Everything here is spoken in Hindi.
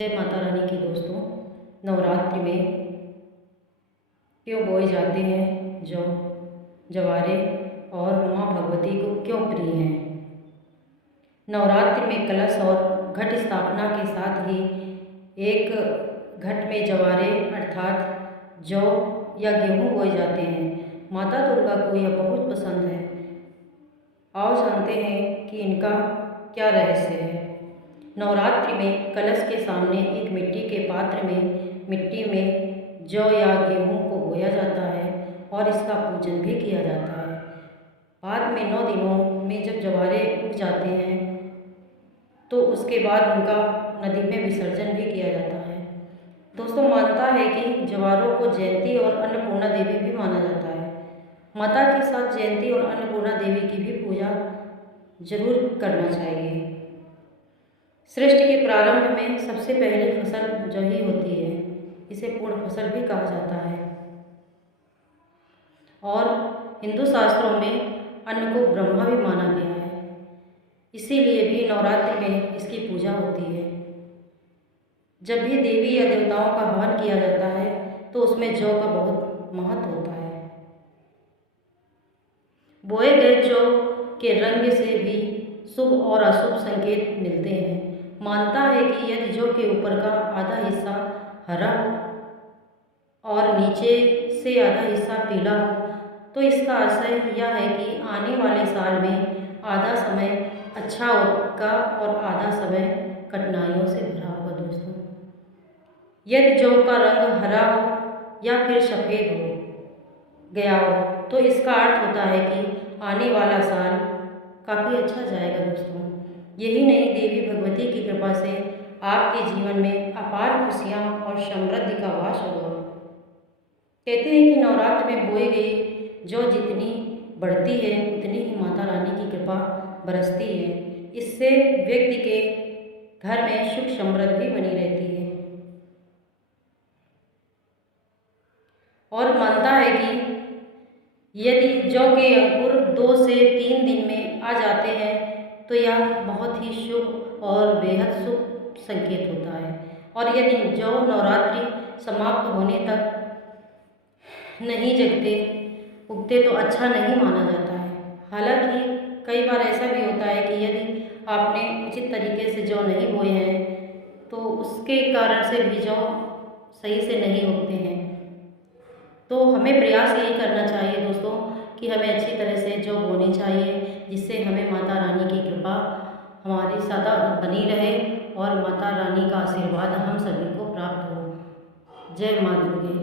जय माता रानी की दोस्तों। नवरात्रि में क्यों बोए जाते हैं जो जवारे और माँ भगवती को क्यों प्रिय हैं। नवरात्रि में कलश और घट स्थापना के साथ ही एक घट में जवारे अर्थात जौ या गेहूँ बोए जाते हैं। माता दुर्गा को यह बहुत पसंद है। आओ जानते हैं कि इनका क्या रहस्य है। नवरात्रि में कलश के सामने एक मिट्टी के पात्र में मिट्टी में जौ या गेहूँ को बोया जाता है और इसका पूजन भी किया जाता है। बाद में 9 दिनों में जब जवारे उग जाते हैं तो उसके बाद उनका नदी में विसर्जन भी किया जाता है। दोस्तों, मानता है कि जवारों को जयंती और अन्नपूर्णा देवी भी माना जाता है। माता के साथ जयंती और अन्नपूर्णा देवी की भी पूजा जरूर करना चाहिए। सृष्टि के प्रारंभ में सबसे पहली फसल जौ ही होती है। इसे पूर्ण फसल भी कहा जाता है और हिंदू शास्त्रों में अन्न को ब्रह्मा भी माना गया है। इसीलिए भी नवरात्रि में इसकी पूजा होती है। जब भी देवी या देवताओं का हवन किया जाता है तो उसमें जौ का बहुत महत्व होता है। बोए गए जौ के रंग से भी शुभ और अशुभ संकेत मिलते हैं। मानता है कि यदि जौ के ऊपर का आधा हिस्सा हरा हो और नीचे से आधा हिस्सा पीला हो तो इसका आशय यह है कि आने वाले साल में आधा समय अच्छा होगा और आधा समय कठिनाइयों से भरा होगा। दोस्तों, यदि जौ का रंग हरा हो या फिर सफ़ेद हो गया हो तो इसका अर्थ होता है कि आने वाला साल काफ़ी अच्छा जाएगा। दोस्तों, यही नहीं, देवी भगवती की कृपा से आपके जीवन में अपार खुशियाँ और समृद्धि का वास होगा। कहते हैं कि नवरात्र में बोई गई जौ जितनी बढ़ती है उतनी ही माता रानी की कृपा बरसती है। इससे व्यक्ति के घर में सुख समृद्धि बनी रहती है और मानता है कि यदि जौ के अंकुर 2 से 3 दिन में आ जाते हैं तो यह बहुत ही शुभ और बेहद शुभ संकेत होता है। और यदि जौ नवरात्रि समाप्त होने तक नहीं उगते तो अच्छा नहीं माना जाता है। हालांकि कई बार ऐसा भी होता है कि यदि आपने उचित तरीके से जौ नहीं बोए हैं तो उसके कारण से भी जौ सही से नहीं उगते हैं। तो हमें प्रयास यही करना चाहिए दोस्तों कि हमें अच्छी तरह से जौ बोनी चाहिए, जिससे हमें माता रानी की कृपा हमारी सदा बनी रहे और माता रानी का आशीर्वाद हम सभी को प्राप्त हो। जय माता दुर्गे।